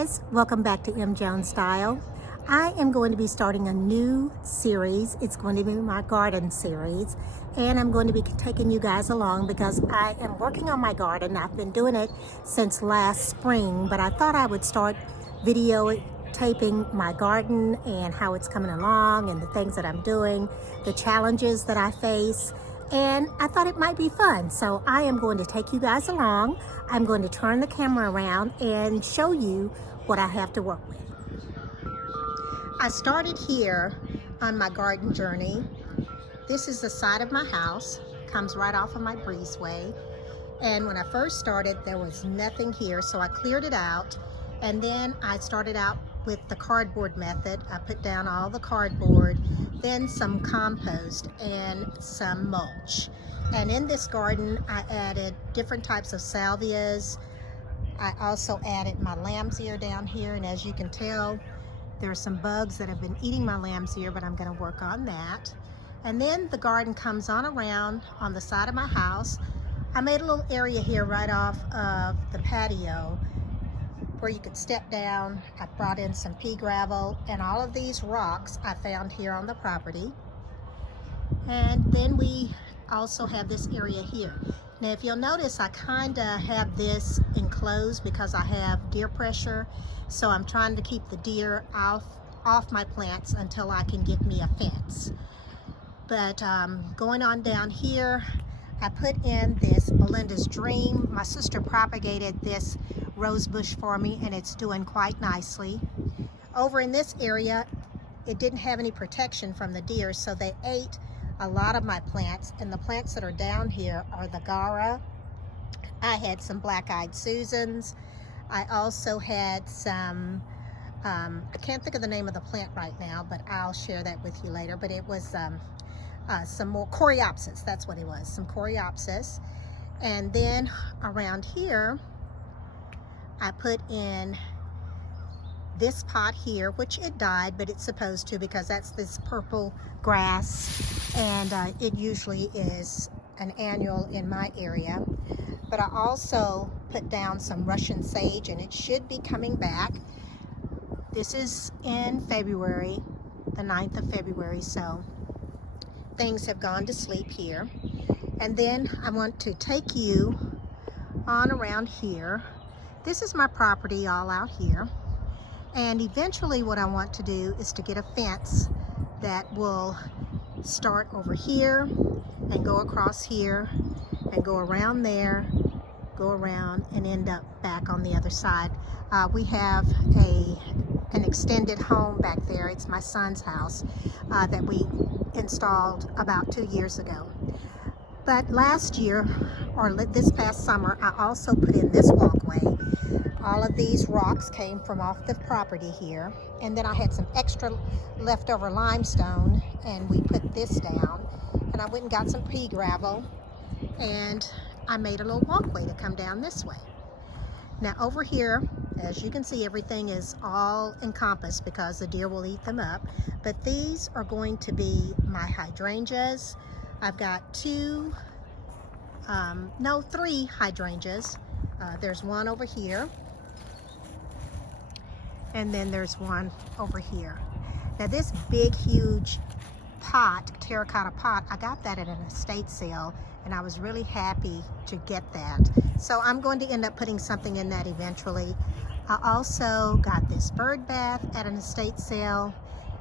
guys, welcome back to M. Jones Style. I am going to be starting a new series. It's going to be my garden series, and I'm going to be taking you guys along because I am working on my garden. I've been doing it since last spring, but I thought I would start videotaping my garden and how it's coming along and the things that I'm doing, the challenges that I face, and I thought it might be fun. So I am going to take you guys along. I'm going to turn the camera around and show you what I have to work with. I started here on my garden journey. This is the side of my house, comes right off of my breezeway. And when I first started, there was nothing here, so I cleared it out. And then I started out with the cardboard method. I put down all the cardboard, then some compost and some mulch. And in this garden, I added different types of salvias. I also added my lamb's ear down here, and as you can tell, there are some bugs that have been eating my lamb's ear, but I'm going to work on that. And then the garden comes on around on the side of my house. I made a little area here right off of the patio where you could step down. I brought in some pea gravel and all of these rocks I found here on the property. And then we also have this area here. Now if you'll notice, I kind of have this enclosed because I have deer pressure, so I'm trying to keep the deer off my plants until I can get me a fence. But going on down here, I put in this Belinda's Dream. My sister propagated this rose bush for me, and it's doing quite nicely. Over in this area, it didn't have any protection from the deer, so they ate a lot of my plants, and the plants that are down here are the Gaura. I had some black-eyed Susans. I also had some, I can't think of the name of the plant right now, but I'll share that with you later, but it was some more Coreopsis, that's what it was, some Coreopsis. And then around here, I put in this pot here, which it died, but it's supposed to because that's this purple grass, and it usually is an annual in my area. But I also put down some Russian sage, and it should be coming back. This is in February, the 9th of February, so things have gone to sleep here. And then I want to take you on around here. This is my property all out here. And eventually what I want to do is to get a fence that will start over here and go across here and go around there, go around and end up back on the other side. We have an extended home back there. It's my son's house that we installed about 2 years ago. But last year, or this past summer, I also put in this walkway. All of these rocks came from off the property here, and then I had some extra leftover limestone, and we put this down, and I went and got some pea gravel, and I made a little walkway to come down this way. Now over here, as you can see, everything is all encompassed because the deer will eat them up, but these are going to be my hydrangeas. I've got three hydrangeas. There's one over here, and then there's one over here. Now this big, huge pot, terracotta pot, I got that at an estate sale, and I was really happy to get that. So I'm going to end up putting something in that eventually. I also got this bird bath at an estate sale.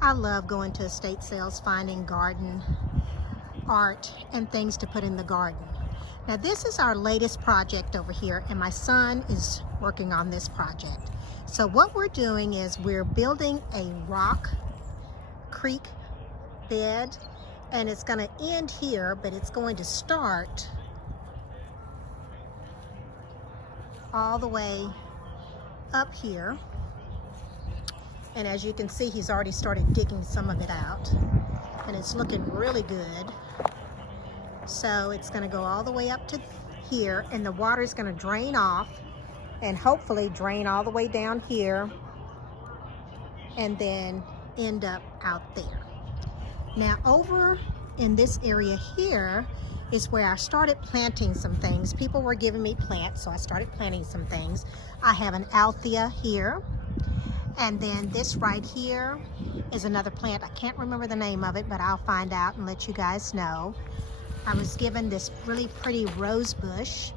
I love going to estate sales, finding garden art and things to put in the garden. Now this is our latest project over here, and my son is working on this project. So what we're doing is we're building a rock creek bed, and it's going to end here, but it's going to start all the way up here. And as you can see, he's already started digging some of it out, and it's looking really good. So it's going to go all the way up to here, and the water is going to drain off and hopefully drain all the way down here and then end up out there. Now over in this area here is where I started planting some things. People were giving me plants, so I started planting some things. I have an Althea here. And then this right here is another plant. I can't remember the name of it, but I'll find out and let you guys know. I was given this really pretty rose bush,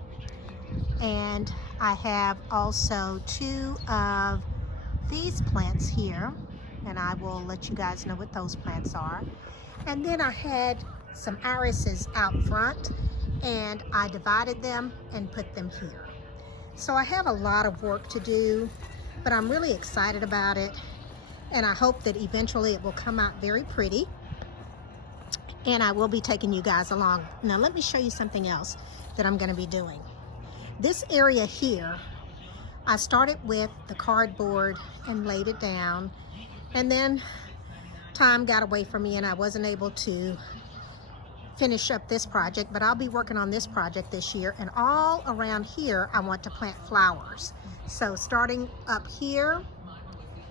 and I have also 2 of these plants here, and I will let you guys know what those plants are. And then I had some irises out front, and I divided them and put them here. So I have a lot of work to do, but I'm really excited about it, and I hope that eventually it will come out very pretty, and I will be taking you guys along. Now let me show you something else that I'm going to be doing. This area here, I started with the cardboard and laid it down, and then time got away from me and I wasn't able to finish up this project, but I'll be working on this project this year. And all around here I want to plant flowers. So starting up here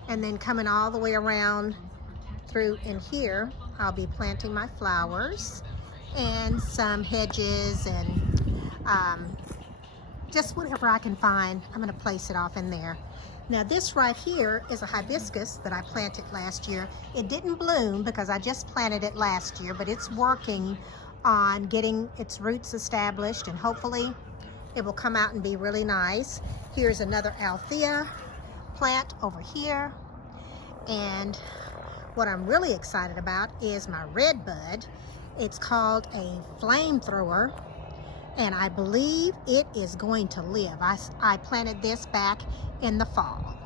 and then coming all the way around through in here, I'll be planting my flowers and some hedges and just whatever I can find. I'm going to place it off in there. Now this right here is a hibiscus that I planted last year. It didn't bloom because I just planted it last year, but it's working on getting its roots established, and hopefully it will come out and be really nice. Here's another Althea plant over here. And what I'm really excited about is my red bud. It's called a flamethrower, and I believe it is going to live. I planted this back in the fall.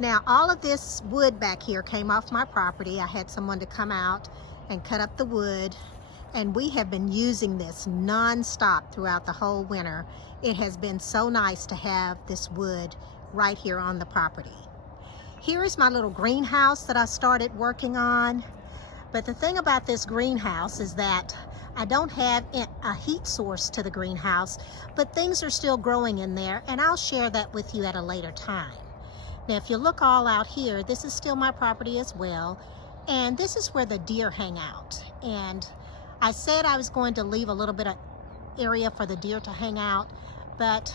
Now all of this wood back here came off my property. I had someone to come out and cut up the wood, and we have been using this non-stop throughout the whole winter. It has been so nice to have this wood right here on the property. Here is my little greenhouse that I started working on. But the thing about this greenhouse is that I don't have a heat source to the greenhouse, but things are still growing in there, and I'll share that with you at a later time. Now if you look all out here, this is still my property as well, and this is where the deer hang out. And I said I was going to leave a little bit of area for the deer to hang out, but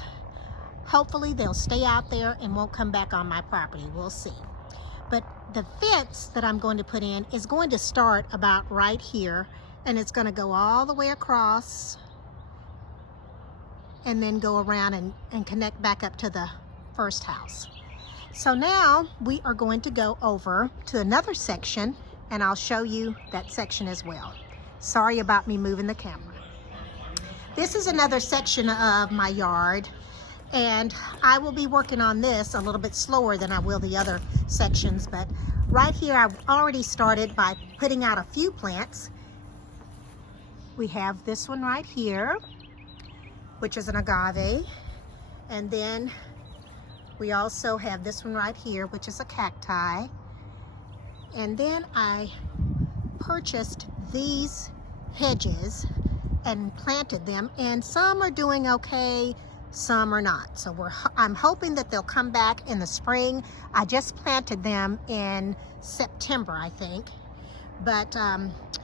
hopefully they'll stay out there and won't come back on my property. We'll see. But the fence that I'm going to put in is going to start about right here, and it's going to go all the way across and then go around and connect back up to the first house. So now we are going to go over to another section, and I'll show you that section as well. Sorry about me moving the camera. This is another section of my yard, and I will be working on this a little bit slower than I will the other sections, but right here I've already started by putting out a few plants. We have this one right here, which is an agave, and then we also have this one right here, which is a cacti. And then I purchased these hedges and planted them, and some are doing okay, some are not. So I'm hoping that they'll come back in the spring. I just planted them in September, I think, but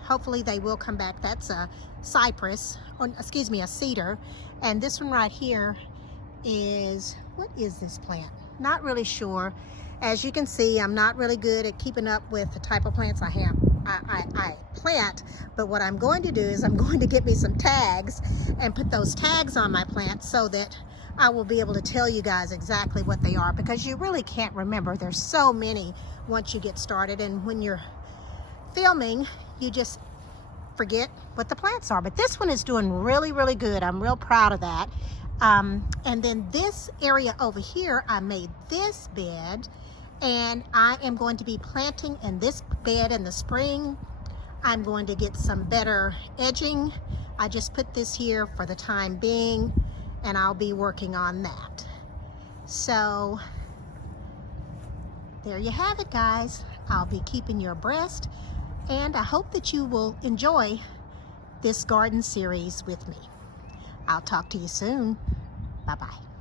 hopefully they will come back. That's a cypress, or excuse me, a cedar. And this one right here is, what is this plant? Not really sure. As you can see, I'm not really good at keeping up with the type of plants I plant, but what I'm going to do is I'm going to get me some tags and put those tags on my plants so that I will be able to tell you guys exactly what they are, because you really can't remember. There's so many once you get started, and when you're filming, you just forget what the plants are. But this one is doing really, really good. I'm real proud of that. And then this area over here, I made this bed, and I am going to be planting in this bed in the spring. I'm going to get some better edging. I just put this here for the time being, and I'll be working on that. So there you have it, guys. I'll be keeping you abreast, and I hope that you will enjoy this garden series with me. I'll talk to you soon. Bye-bye.